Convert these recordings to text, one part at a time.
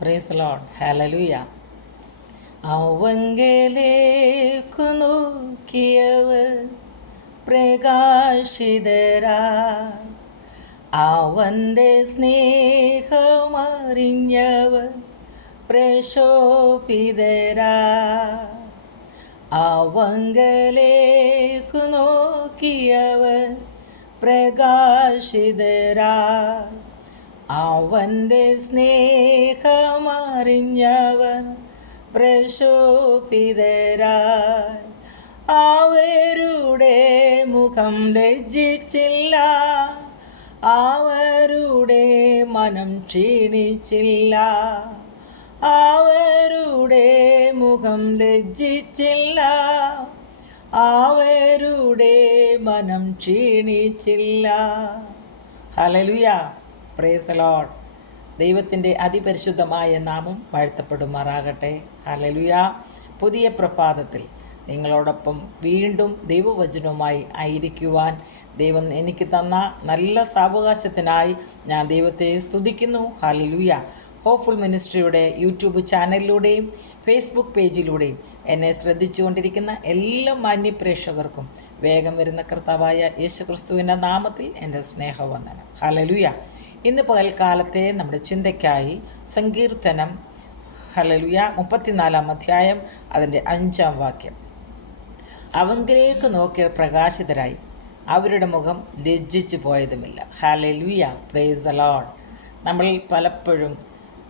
Price Lord hallelujah അവങ്കലേക്കു നോക്കിയവർ പ്രകാശിതരാ അവന്റെ സ്നേഹമറിഞ്ഞവർ പ്രശോഭിതരാ അവങ്കലേക്കു നോക്കിയവർ പ്രകാശിതരാ അവന്റെ സ്നേഹമറിഞ്ഞവർ പ്രശോഭിതരായി. അവരുടെ മുഖം ലജ്ജിച്ചില്ല. അവരുടെ മനം ക്ഷീണിച്ചില്ല. അവരുടെ മുഖം ലജ്ജിച്ചില്ല. അവരുടെ മനം ക്ഷീണിച്ചില്ല. ഹലലുയ പ്രേസ് ലോഡ് ദൈവത്തിന്റെ അതിപരിശുദ്ധമായ നാമം വാഴ്ത്തപ്പെടുമാറാകട്ടെ. ഹലലുയ പുതിയ പ്രഭാതത്തിൽ നിങ്ങളോടൊപ്പം വീണ്ടും ദൈവവചനവുമായി ആയിരിക്കുവാൻ ദൈവം എനിക്ക് തന്ന നല്ല സാവകാശത്തിനായി ഞാൻ ദൈവത്തെ സ്തുതിക്കുന്നു. ഹലലുയ ഹോപ്പ്ഫുൾ മിനിസ്ട്രിയുടെ യൂട്യൂബ് ചാനലിലൂടെയും ഫേസ്ബുക്ക് പേജിലൂടെയും എന്നെ ശ്രദ്ധിച്ചുകൊണ്ടിരിക്കുന്ന എല്ലാ മാന്യപ്രേക്ഷകർക്കും വേഗം വരുന്ന കർത്താവായ യേശുക്രിസ്തുവിന്റെ നാമത്തിൽ എന്റെ സ്നേഹവന്ദനം. ഹലലുയ ഇന്ന് പകൽക്കാലത്തെ നമ്മുടെ ചിന്തയ്ക്കായി സങ്കീർത്തനം ഹലലുയ മുപ്പത്തിനാലാം അധ്യായം അതിന്റെ അഞ്ചാം വാക്യം. അവങ്കിലേക്ക് നോക്കിയ പ്രകാശിതരായി അവരുടെ മുഖം ലജ്ജിച്ചു പോയതുമില്ല. ഹലലുയ പ്രേസ് ദ ലോഡ് നമ്മൾ പലപ്പോഴും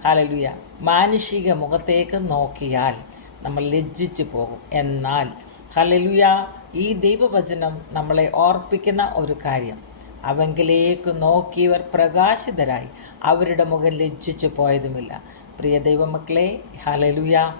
ഹലലുയ മാനുഷിക മുഖത്തേക്ക് നോക്കിയാൽ നമ്മൾ ലജ്ജിച്ചു പോകും. എന്നാൽ ഹലലുയ ഈ ദൈവവചനം നമ്മളെ ഓർപ്പിക്കുന്ന ഒരു കാര്യം. അവങ്കിലേക്ക് നോക്കിയവർ പ്രകാശിതരായി. അവരുടെ മുഖം ലജ്ജിച്ചു പോയതുമില്ല. പ്രിയ ദൈവമക്കളെ ഹലലുയ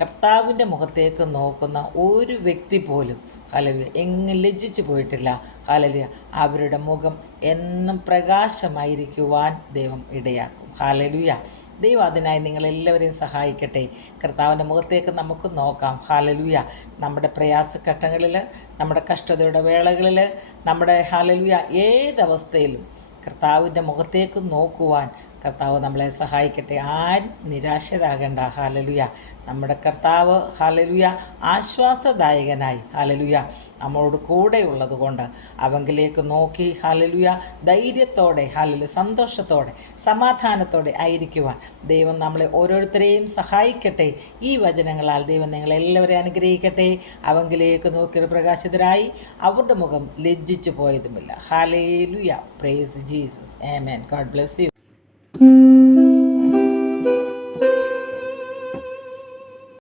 കർത്താവിന്റെ മുഖത്തേക്ക് നോക്കുന്ന ഒരു വ്യക്തി പോലും ഹലലുയ എങ്ങും ലജ്ജിച്ചു പോയിട്ടില്ല. ഹലലുയ അവരുടെ മുഖം എന്നും പ്രകാശമായിരിക്കുവാൻ ദൈവം ഇടയാക്കും. ഹലലുയ ദൈവം അതിനായി നിങ്ങളെല്ലാവരെയും സഹായിക്കട്ടെ. കർത്താവിന്റെ മുഖത്തേക്ക് നമുക്ക് നോക്കാം. ഹാലലുയ നമ്മുടെ പ്രയാസഘട്ടങ്ങളിൽ നമ്മുടെ കഷ്ടതയുടെ വേളകളിൽ നമ്മുടെ ഹാലലുയ ഏതവസ്ഥയിലും കർത്താവിന്റെ മുഖത്തേക്ക് നോക്കുവാൻ കർത്താവ് നമ്മളെ സഹായിക്കട്ടെ. ആരും നിരാശരാകേണ്ട. ഹാലലുയ നമ്മുടെ കർത്താവ് ഹാലലുയ ആശ്വാസദായകനായി. ഹാലലുയ നമ്മളോട് കൂടെ ഉള്ളതുകൊണ്ട് അവങ്കിലേക്ക് നോക്കി ഹാലലുയ ധൈര്യത്തോടെ ഹാലലു സന്തോഷത്തോടെ സമാധാനത്തോടെ ആയിരിക്കുവാൻ ദൈവം നമ്മളെ ഓരോരുത്തരെയും സഹായിക്കട്ടെ. ഈ വചനങ്ങളാൽ ദൈവം നിങ്ങളെല്ലാവരെയും അനുഗ്രഹിക്കട്ടെ. അവങ്കിലേക്ക് നോക്കിയൊരു പ്രകാശിതരായി അവരുടെ മുഖം ലജ്ജിച്ചു പോയതുമില്ല. Hallelujah praise Jesus amen God bless you Mm.